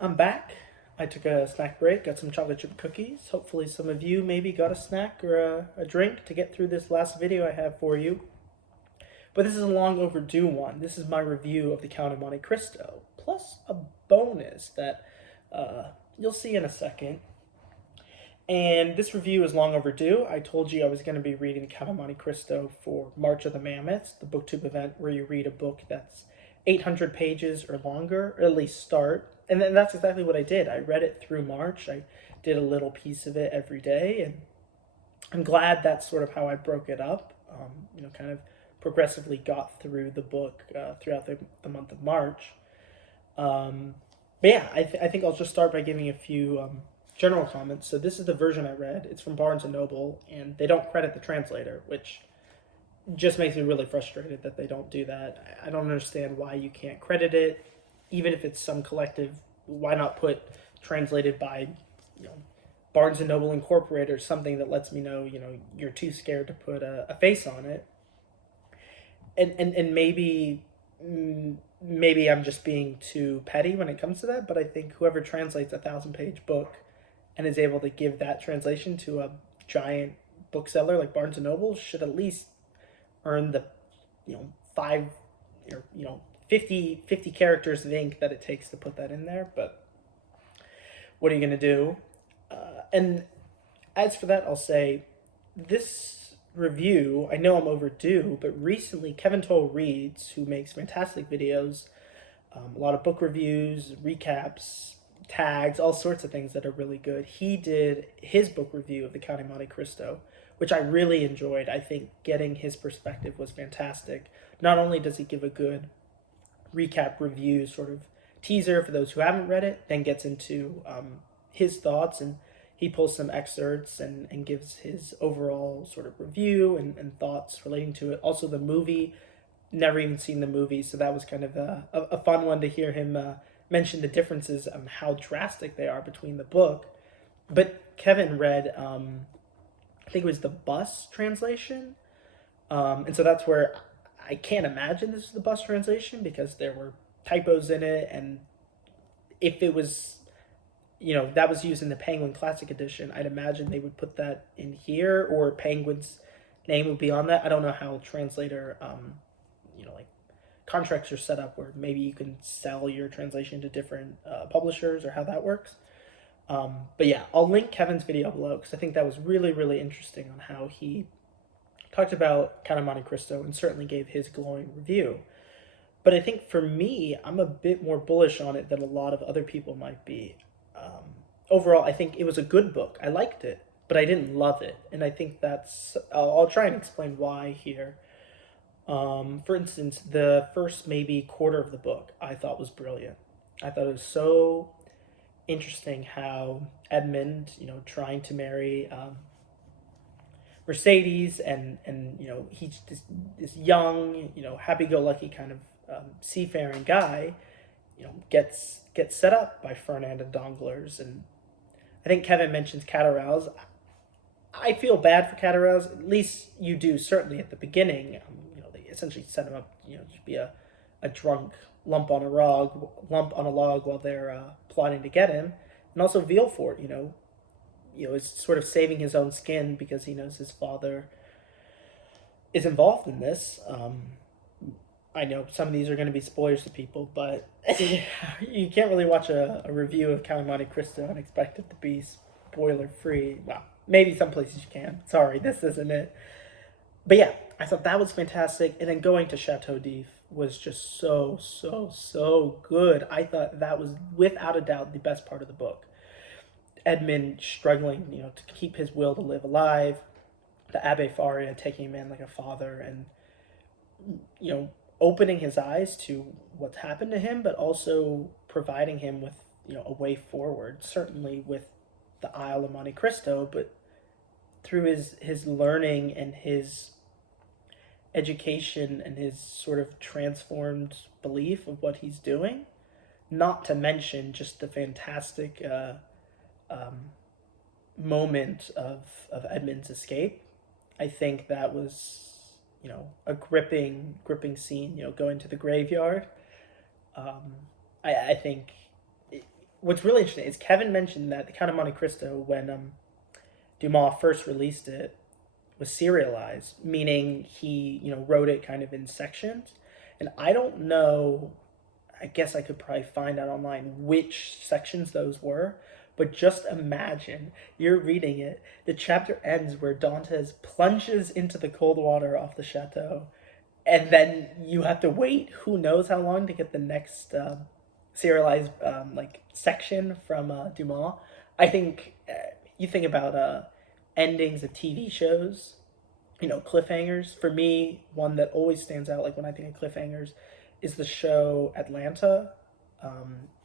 I'm back. I took a snack break, got some chocolate chip cookies. Hopefully, some of you maybe got a snack or a drink to get through this last video I have for you. But this is a long overdue one. This is my review of the Count of Monte Cristo, plus a bonus that you'll see in a second. And this review is long overdue. I told you I was going to be reading the Count of Monte Cristo for March of the Mammoths, the booktube event where you read a book that's 800 pages or longer, or at least start. And then that's exactly what I did. I read it through March. I did a little piece of it every day, and I'm glad that's sort of how I broke it up. Kind of progressively got through the book throughout the month of March. But yeah, I think I'll just start by giving a few general comments. So this is the version I read. It's from Barnes and Noble, and they don't credit the translator, which just makes me really frustrated that they don't do that. I don't understand why you can't credit it, even if it's some collective. Why not put translated by, you know, Barnes and Noble Incorporated or something that lets me know, you're too scared to put a face on it. And maybe I'm just being too petty when it comes to that, but I think whoever translates a 1,000-page book and is able to give that translation to a giant bookseller like Barnes and Noble should at least earn the, five or 50 characters of ink that it takes to put that in there. But what are you going to do? And as for that, I'll say this review, I know I'm overdue, but recently Kevin Toll Reads, who makes fantastic videos, a lot of book reviews, recaps, tags, all sorts of things that are really good. He did his book review of the Count of Monte Cristo, which I really enjoyed. I think getting his perspective was fantastic. Not only does he give a good recap review sort of teaser for those who haven't read it, then gets into his thoughts, and he pulls some excerpts and gives his overall sort of review and thoughts relating to it. Also, the movie, never even seen the movie, so that was kind of a fun one to hear him mention the differences and how drastic they are between the book. But Kevin read, I think it was the bus translation, and so that's where I can't imagine this is the bus translation because there were typos in it, and if it was, that was used in the Penguin Classic Edition, I'd imagine they would put that in here, or Penguin's name would be on that. I don't know how translator, like contracts are set up where maybe you can sell your translation to different publishers or how that works. But yeah, I'll link Kevin's video below because I think that was really, really interesting on how he talked about Count of Monte Cristo and certainly gave his glowing review. But I think for me, I'm a bit more bullish on it than a lot of other people might be. Overall, I think it was a good book. I liked it, but I didn't love it. And I think I'll try and explain why here. For instance, the first maybe quarter of the book I thought was brilliant. I thought it was so interesting how Edmund, trying to marry Mercedes, and he's this young, happy-go-lucky kind of seafaring guy, gets set up by Fernand and Danglars. And I think Kevin mentions Catarals. I feel bad for Catarals. At least you do, certainly at the beginning. They essentially set him up, to be a drunk lump on a log while they're plotting to get him. And also Villefort, is sort of saving his own skin because he knows his father is involved in this. I know some of these are going to be spoilers to people, but you can't really watch a review of Count of Monte Cristo and expect it to be spoiler free. Well, maybe some places you can. Sorry, this isn't it. But yeah, I thought that was fantastic. And then going to Chateau d'If was just so good. I thought that was without a doubt the best part of the book. Edmund struggling, to keep his will to live alive. The Abbe Faria taking him in like a father, and opening his eyes to what's happened to him, but also providing him with a way forward. Certainly with the Isle of Monte Cristo, but through his learning and his education and his sort of transformed belief of what he's doing. Not to mention just the fantastic moment of Edmund's escape. I think that was, a gripping scene, going to the graveyard. I think what's really interesting is Kevin mentioned that the Count of Monte Cristo, when Dumas first released it, was serialized, meaning he wrote it kind of in sections. And I don't know. I guess I could probably find out online which sections those were. But just imagine you're reading it. The chapter ends where Dantes plunges into the cold water off the chateau, and then you have to wait who knows how long to get the next serialized like section from Dumas. I think you think about endings of TV shows, cliffhangers. For me, one that always stands out, like when I think of cliffhangers, is the show Atlanta.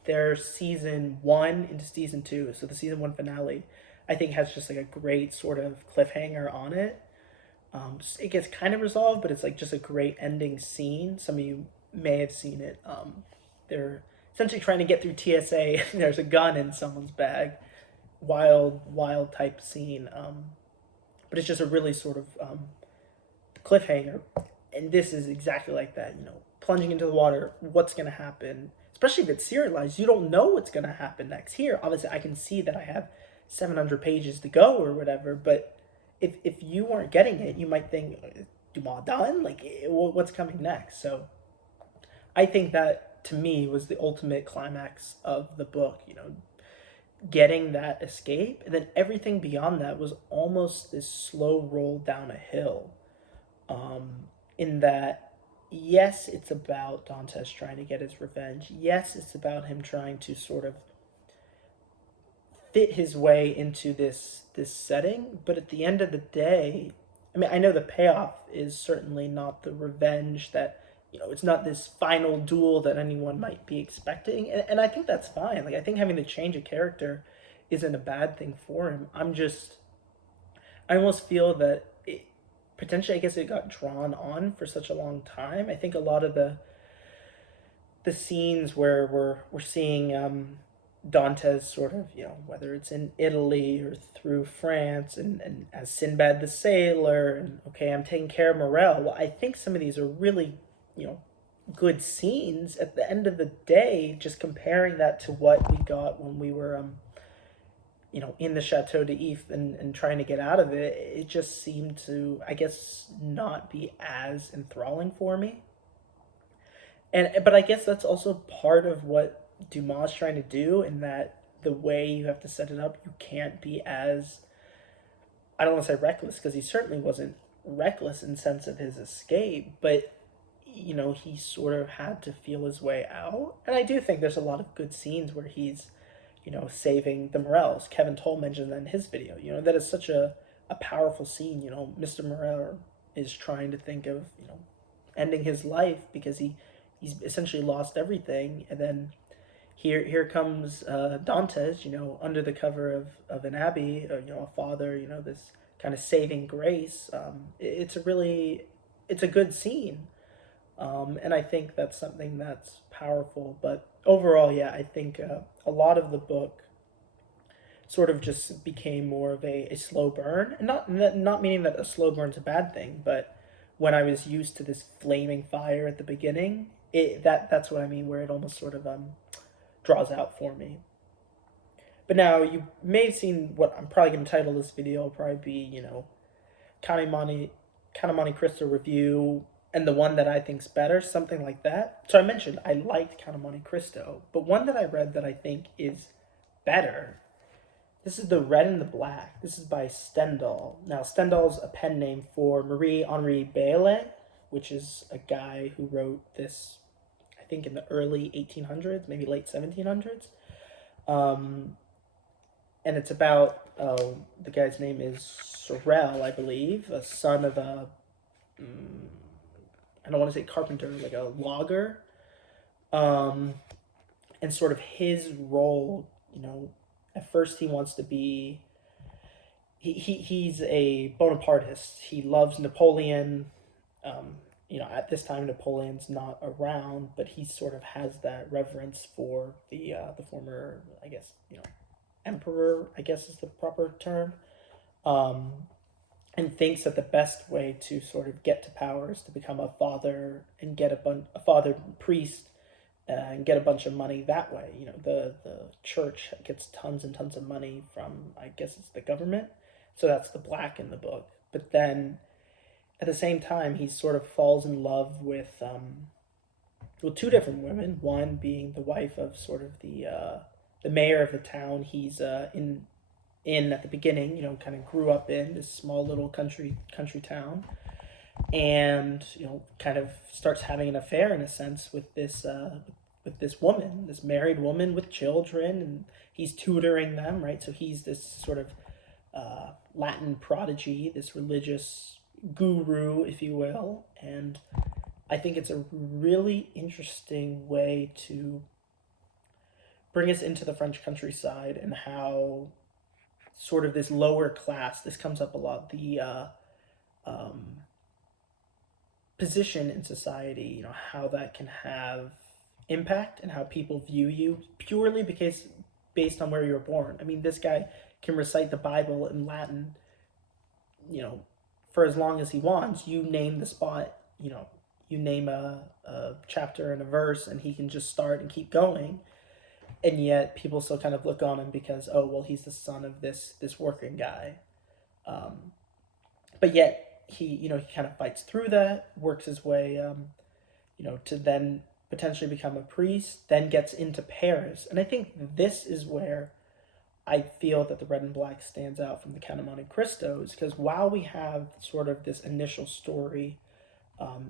Their season 1 into season 2, so the season 1 finale, I think has just like a great sort of cliffhanger on it. It gets kind of resolved, but it's like just a great ending scene. Some of you may have seen it. They're essentially trying to get through TSA, and there's a gun in someone's bag. Wild type scene. But it's just a really sort of cliffhanger. And this is exactly like that, plunging into the water, what's going to happen? Especially if it's serialized, you don't know what's going to happen next. Here, obviously, I can see that I have 700 pages to go or whatever, but if you weren't getting it, you might think, Dumas done? Like, what's coming next? So I think that, to me, was the ultimate climax of the book, getting that escape. And then everything beyond that was almost this slow roll down a hill. In that, yes, it's about Dantes trying to get his revenge. Yes, it's about him trying to sort of fit his way into this setting. But at the end of the day, I mean, I know the payoff is certainly not the revenge that, it's not this final duel that anyone might be expecting. And I think that's fine. Like, I think having to change a character isn't a bad thing for him. I almost feel that potentially, I guess it got drawn on for such a long time. I think a lot of the scenes where we're seeing Dantes sort of, whether it's in Italy or through France, and as Sinbad the Sailor, and okay, I'm taking care of Morel. Well, I think some of these are really, good scenes. At the end of the day, just comparing that to what we got when we were in the Chateau d'If and trying to get out of it, it just seemed to, I guess, not be as enthralling for me. But I guess that's also part of what Dumas is trying to do, in that the way you have to set it up, you can't be as, I don't want to say reckless, because he certainly wasn't reckless in sense of his escape, but he sort of had to feel his way out. And I do think there's a lot of good scenes where he's saving the Morels. Kevin Toll mentioned that in his video. That is such a powerful scene. Mr. Morel is trying to think of, ending his life because he's essentially lost everything. And then here comes Dantes, under the cover of an abbey, a father, this kind of saving grace. It's a good scene. And I think that's something that's powerful. But overall, yeah, I think a lot of the book sort of just became more of a slow burn. And not meaning that a slow burn's a bad thing, but when I was used to this flaming fire at the beginning, that's what I mean, where it almost sort of draws out for me. But now you may have seen what I'm probably going to title this video. Will probably be, Count of Monte Cristo review, and the one that I think's better, something like that. So I mentioned I liked Count of Monte Cristo, but one that I read that I think is better, this is The Red and the Black. This is by Stendhal. Now, Stendhal's a pen name for Marie-Henri Baillet, which is a guy who wrote this, I think, in the early 1800s, maybe late 1700s. And it's about, the guy's name is Sorel, I believe, a son of a, I don't want to say carpenter, like a logger. And sort of his role, at first he wants to be, he's a Bonapartist. He loves Napoleon. At this time Napoleon's not around, but he sort of has that reverence for the former, I guess, emperor, I guess is the proper term. And thinks that the best way to sort of get to power is to become a father and get a father priest and get a bunch of money that way. The church gets tons and tons of money from, I guess it's the government. So that's the black in the book. But then at the same time, he sort of falls in love with well, two different women. One being the wife of sort of the mayor of the town he's in at the beginning. Kind of grew up in this small little country town, and kind of starts having an affair in a sense with this woman, this married woman with children, and he's tutoring them, right? So he's this sort of Latin prodigy, this religious guru, if you will, and I think it's a really interesting way to bring us into the French countryside and how sort of this lower class, this comes up a lot, the um, position in society, how that can have impact and how people view you purely because based on where you were born. I mean, this guy can recite the Bible in Latin, you know, for as long as he wants. You name the spot, you name a chapter and a verse, and he can just start and keep going. And yet, people still kind of look on him because, oh, well, he's the son of this working guy. Um, but yet, he kind of fights through that, works his way, to then potentially become a priest, then gets into Paris. And I think this is where I feel that the Red and Black stands out from the Count of Monte Cristo, is because while we have sort of this initial story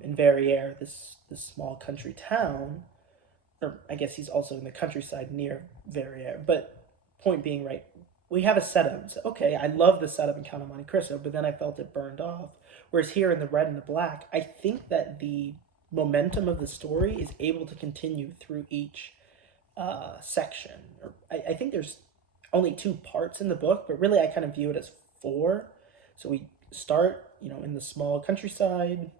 in Verrières, this small country town, or I guess he's also in the countryside near Verrières, but point being, right, we have a setup. So, okay, I love the setup in Count of Monte Cristo, but then I felt it burned off. Whereas here in the Red and the Black, I think that the momentum of the story is able to continue through each section. I think there's only two parts in the book, but really I kind of view it as four. So we start, in the small countryside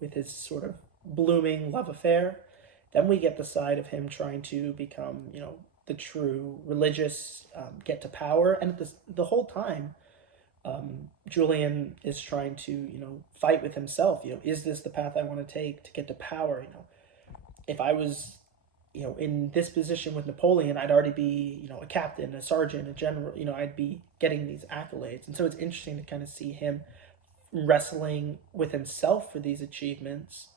with his sort of blooming love affair. Then we get the side of him trying to become, the true religious, get to power, and the whole time, Julian is trying to, fight with himself. Is this the path I want to take to get to power? If I was, in this position with Napoleon, I'd already be, a captain, a sergeant, a general. I'd be getting these accolades, and so it's interesting to kind of see him wrestling with himself for these achievements.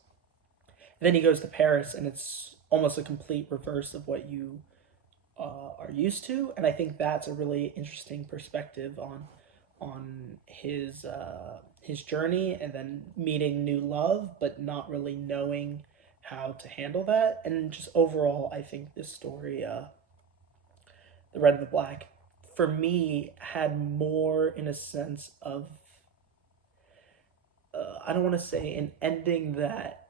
And then he goes to Paris, and it's almost a complete reverse of what you are used to. And I think that's a really interesting perspective on his journey, and then meeting new love, but not really knowing how to handle that. And just overall, I think this story, The Red and the Black, for me, had more in a sense of I don't want to say an ending that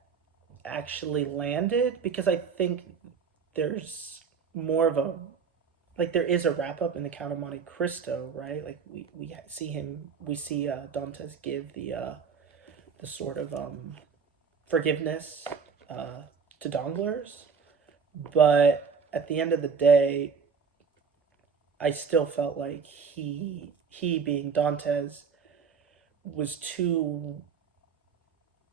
actually landed, because I think there's more of a like there is a wrap up in the Count of Monte Cristo, right? Like we see Dantes give the sort of forgiveness to Danglars, but at the end of the day, I still felt like he being Dantes was too.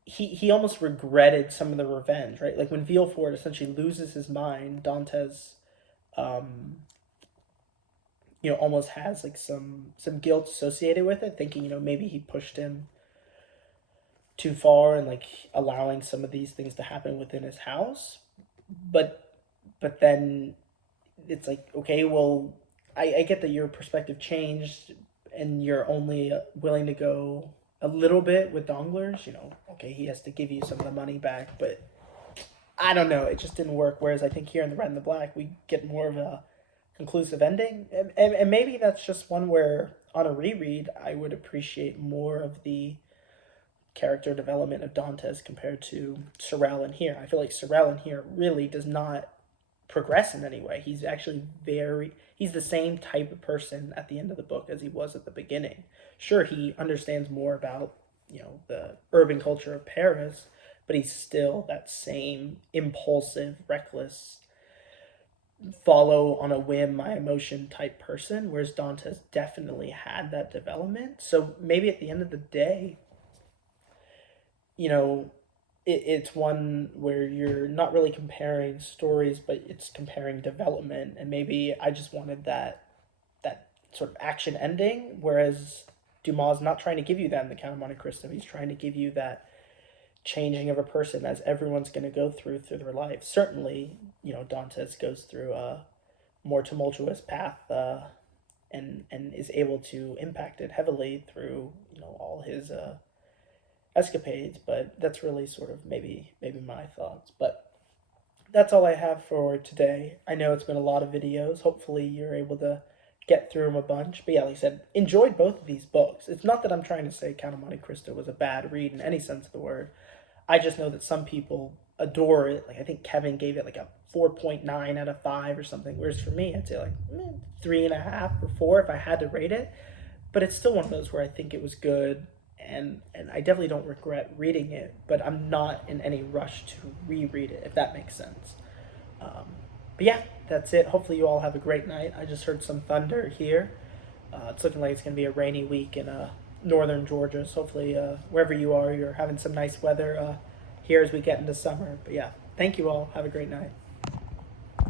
He almost regretted some of the revenge, right? Like when Villefort essentially loses his mind, Dantes, um, almost has like some guilt associated with it, thinking maybe he pushed him too far and like allowing some of these things to happen within his house. But then it's like, okay, well, I get that your perspective changed and you're only willing to go a little bit with Danglars. Okay, he has to give you some of the money back, but I don't know, it just didn't work. Whereas I think here in the Red and the Black, we get more of a conclusive ending, and maybe that's just one where on a reread I would appreciate more of the character development of Dantes compared to Sorel in here. I feel like Sorel in here really does not progress in any way. He's the same type of person at the end of the book as he was at the beginning. Sure, he understands more about, the urban culture of Paris, but he's still that same impulsive, reckless, follow on a whim my emotion type person, whereas Dantes definitely had that development. So maybe at the end of the day, you know, it's one where you're not really comparing stories, but it's comparing development. And maybe I just wanted that sort of action ending, whereas Dumas is not trying to give you that in the Count of Monte Cristo. He's trying to give you that changing of a person as everyone's going to go through their life. Certainly, Dantes goes through a more tumultuous path, and is able to impact it heavily through all his escapades. But that's really sort of maybe my thoughts. But that's all I have for today. I know it's been a lot of videos. Hopefully, you're able to get through them a bunch. But yeah, like I said, enjoyed both of these books. It's not that I'm trying to say Count of Monte Cristo was a bad read in any sense of the word. I just know that some people adore it. Like I think Kevin gave it like a 4.9 out of 5 or something. Whereas for me, I'd say like 3.5 or 4 if I had to rate it. But it's still one of those where I think it was good, and I definitely don't regret reading it. But I'm not in any rush to reread it, if that makes sense. Um, but yeah, that's it. Hopefully you all have a great night. I just heard some thunder here. It's looking like it's going to be a rainy week in northern Georgia. So hopefully, wherever you are, you're having some nice weather here as we get into summer. But yeah, thank you all. Have a great night.